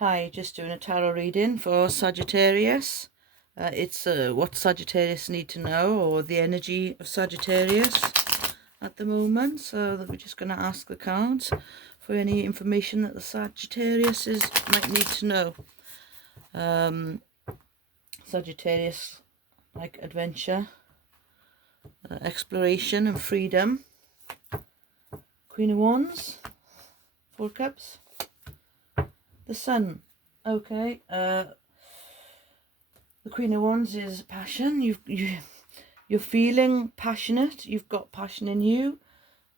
Hi, just doing a tarot reading for Sagittarius. It's what Sagittarius need to know, or the energy of Sagittarius at the moment. So that we're just going to ask the cards for any information that the Sagittarius might need to know. Sagittarius like adventure, exploration and freedom. Queen of Wands, Four Cups, the Sun. Okay, the Queen of Wands is passion. You're feeling passionate. You've got passion in you.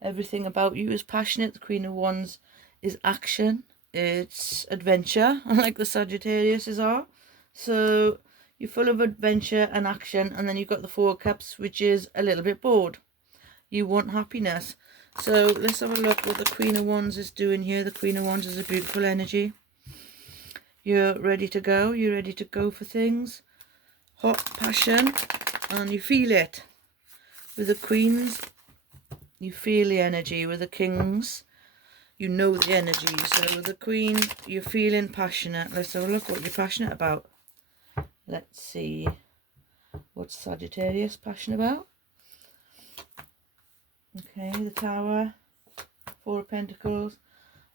Everything about you is passionate. The Queen of Wands is action. It's adventure, like the Sagittariuses are. So you're full of adventure and action. And then you've got the Four Cups, which is a little bit bored. You want happiness. So let's have a look what the Queen of Wands is doing here. The Queen of Wands is a beautiful energy. You're ready to go. You're ready to go for things. Hot passion. And you feel it. With the Queens, you feel the energy. With the Kings, you know the energy. So with the Queen, you're feeling passionate. Let's have a look what you're passionate about. Let's see. What's Sagittarius passionate about? Okay, the Tower, Four of Pentacles,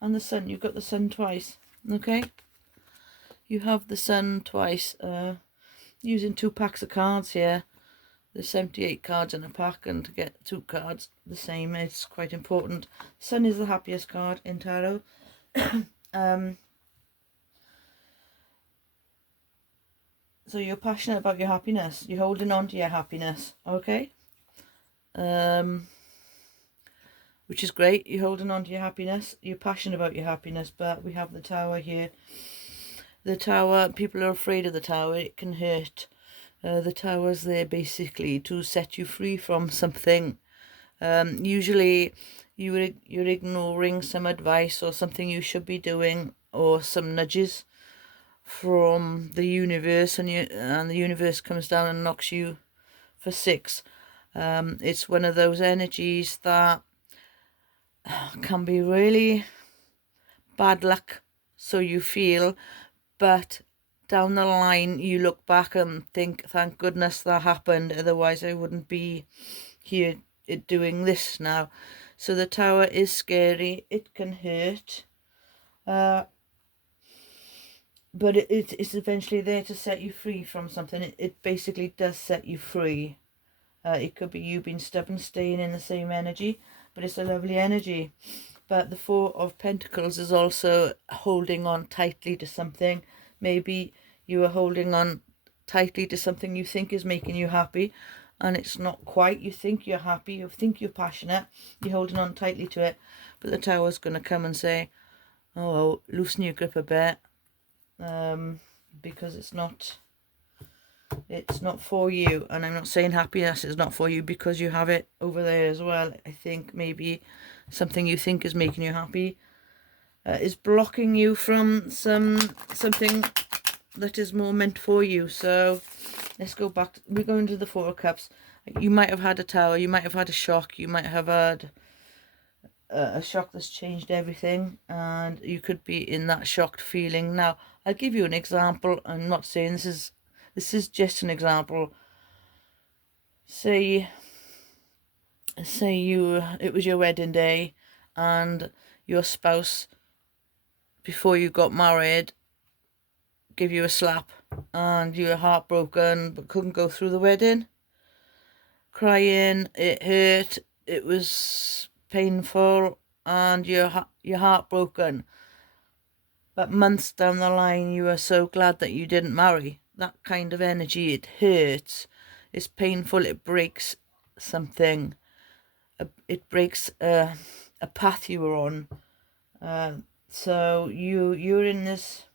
and the Sun. You've got the Sun twice. Okay, you have the Sun twice. Using 2 packs of cards here. There's 78 cards in a pack, and to get 2 cards the same, it's quite important. Sun is the happiest card in tarot. So you're passionate about your happiness. You're holding on to your happiness, okay? Which is great. You're holding on to your happiness. You're passionate about your happiness, but we have the Tower here. The Tower, people are afraid of the Tower. It can hurt. The Tower's there basically to set you free from something. Usually you're ignoring some advice or something you should be doing, or some nudges from the universe, and the universe comes down and knocks you for 6. It's one of those energies that can be really bad luck, so you feel, but down the line you look back and think, thank goodness that happened, otherwise I wouldn't be here doing this now. So the Tower is scary. It can hurt, but it's eventually there to set you free from something. It basically does set you free. It could be you being stubborn, staying in the same energy, but it's a lovely energy. But the Four of Pentacles is also holding on tightly to something. Maybe you are holding on tightly to something you think is making you happy, and it's not quite. You think you're happy, you think you're passionate, you're holding on tightly to it, but the Tower's going to come and say, oh, loosen your grip a bit, because it's not for you. And I'm not saying happiness is not for you, because you have it over there as well. I think maybe something you think is making you happy is blocking you from something that is more meant for you. So let's go back. We're going to the Four of Cups. You might have had a Tower, you might have had a shock, you might have had a shock that's changed everything, and you could be in that shocked feeling. Now I'll give you an example. I'm not saying this is just an example. Say it was your wedding day, and your spouse, before you got married, give you a slap, and you were heartbroken but couldn't go through the wedding. Crying, it hurt, it was painful, and you're heartbroken. But months down the line, you are so glad that you didn't marry. That kind of energy. It hurts, it's painful, it breaks something. It breaks a path you were on. So you're in this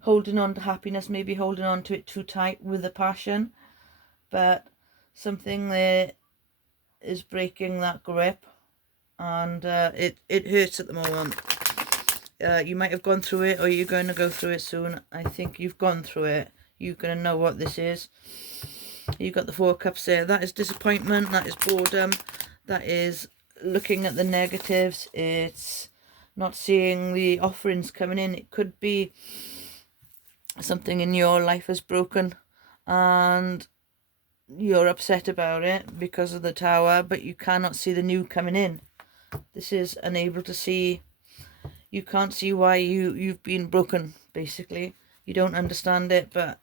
holding on to happiness, maybe holding on to it too tight with the passion, but something there is breaking that grip, and it hurts at the moment. You might have gone through it, or you're going to go through it soon. I think you've gone through it. You're going to know what this is. You've got the Four Cups there. That is disappointment. That is boredom. That is looking at the negatives. It's not seeing the offerings coming in. It could be something in your life is broken and you're upset about it because of the Tower, but you cannot see the new coming in. This is unable to see. You can't see why you've been broken, basically. You don't understand it, but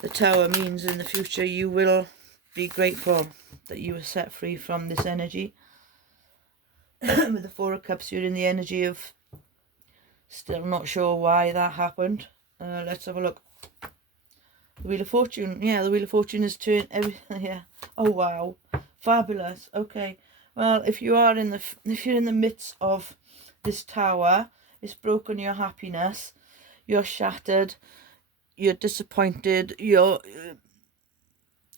the Tower means in the future you will be grateful that you were set free from this energy. With the Four of Cups, you're in the energy of still not sure why that happened. Let's have a look. The Wheel of Fortune. Yeah, the Wheel of Fortune is turned everything. Yeah. Oh wow, fabulous. Okay. Well, if you're in the midst of this Tower, it's broken your happiness. You're shattered. You're disappointed. You're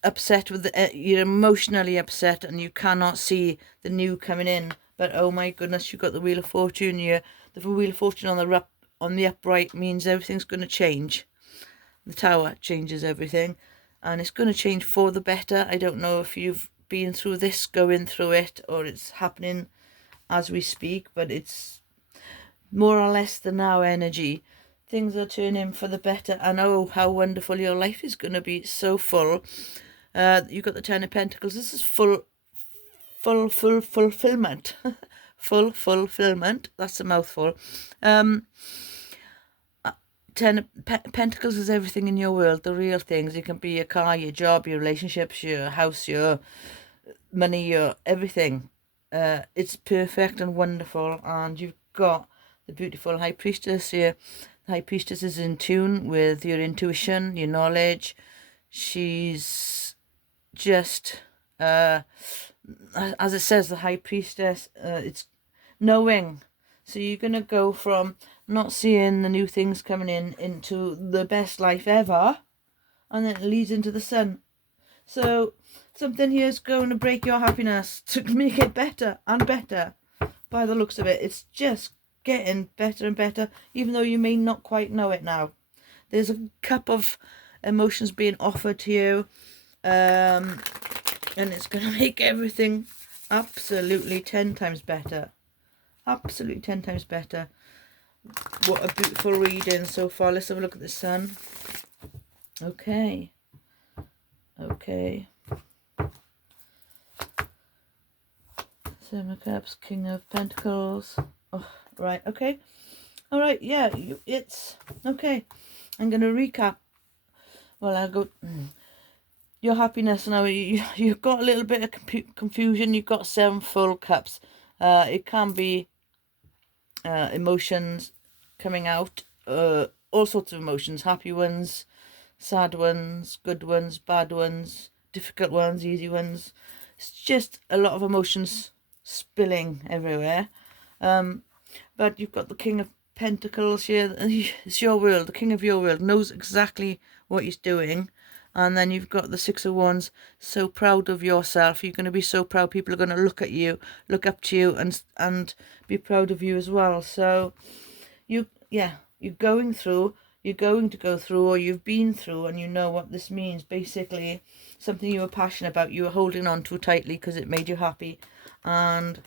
upset with you're emotionally upset, and you cannot see the new coming in. But oh my goodness, you got the Wheel of Fortune here. The Wheel of Fortune on the upright means everything's going to change. The Tower changes everything, and it's going to change for the better. I don't know if you've been through this, going through it, or it's happening as we speak, but it's more or less the now energy. Things are turning for the better, and oh, how wonderful your life is going to be. So full. You've got the Ten of Pentacles. This is fulfillment. Full fulfillment. That's a mouthful. Ten of Pentacles is everything in your world, the real things. It can be your car, your job, your relationships, your house, your money, your everything. It's perfect and wonderful, and you've got the beautiful High Priestess here. The High Priestess is in tune with your intuition, your knowledge. She's just, as it says, the High Priestess, it's knowing. So you're going to go from not seeing the new things coming in into the best life ever, and then it leads into the Sun. So something here is going to break your happiness to make it better and better. By the looks of it, it's just getting better and better, even though you may not quite know it now. There's a cup of emotions being offered to you, and it's going to make everything absolutely 10 times better. Absolutely 10 times better. What a beautiful reading so far. Let's have a look at the Sun. Okay. Seven of Cups, King of Pentacles. Oh, right, okay. All right, yeah, it's okay. I'm going to recap. Well, I'll go. Your happiness now. You've got a little bit of confusion. You've got 7 full cups. It can be emotions coming out. All sorts of emotions. Happy ones, sad ones, good ones, bad ones, difficult ones, easy ones. It's just a lot of emotions spilling everywhere. But you've got the King of Pentacles here. It's your world. The King of your world knows exactly what he's doing. And then you've got the Six of Wands. So proud of yourself. You're going to be so proud. People are going to look at you, look up to you, and be proud of you as well. So you're going to go through, or you've been through, and you know what this means. Basically, something you were passionate about, you were holding on to tightly because it made you happy, and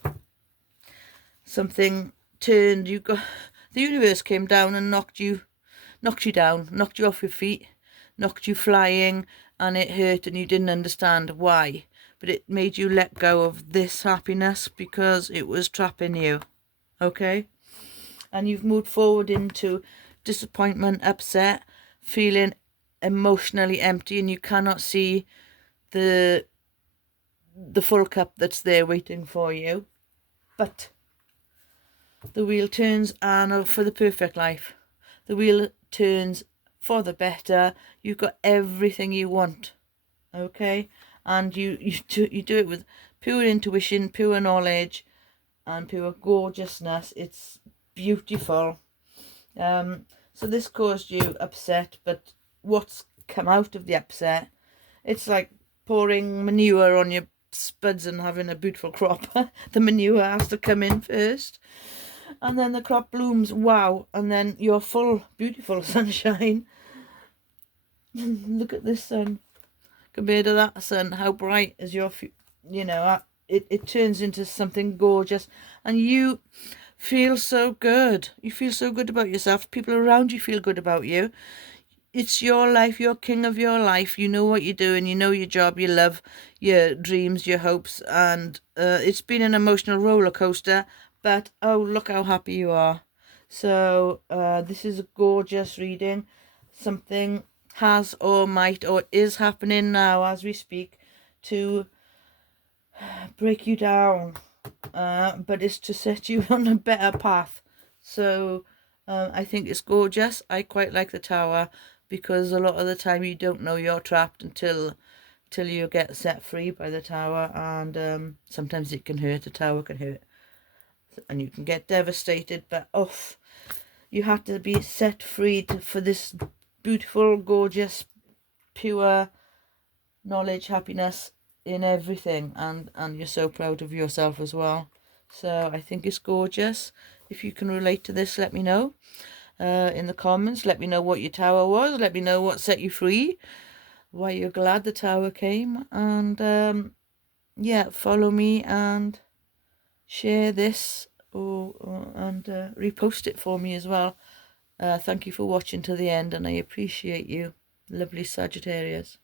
something turned. The universe came down and knocked you down, knocked you off your feet, knocked you flying, and it hurt, and you didn't understand why, but it made you let go of this happiness because it was trapping you. Okay, and you've moved forward into disappointment, upset, feeling emotionally empty, and you cannot see the full cup that's there waiting for you. But the wheel turns, and for the perfect life. The wheel turns for the better. You've got everything you want. Okay, and you do it with pure intuition, pure knowledge, and pure gorgeousness. It's beautiful. So this caused you upset, but what's come out of the upset, it's like pouring manure on your spuds and having a beautiful crop. The manure has to come in first, and then the crop blooms. Wow. And then you're full, beautiful sunshine. Look at this sun compared to that sun. How bright is your, it turns into something gorgeous. And you, feel so good. You feel so good about yourself. People around you feel good about you. It's your life. You're king of your life. You know what you're doing. You know your job. You love your dreams, your hopes. And it's been an emotional roller coaster. But, oh, look how happy you are. So this is a gorgeous reading. Something has or might or is happening now as we speak to break you down. But it's to set you on a better path. So I think it's gorgeous. I quite like the tower because a lot of the time you don't know you're trapped until you get set free by the tower, and sometimes it can hurt. The tower can hurt, and you can get devastated. But you have to be set free for this beautiful, gorgeous, pure knowledge, happiness in everything, and you're so proud of yourself as well. So I think it's gorgeous. If you can relate to this, let me know in the comments. Let me know what your tower was. Let me know what set you free, why you're glad the tower came, and yeah, follow me and share this and repost it for me as well. Thank you for watching to the end, and I appreciate you, lovely Sagittarius.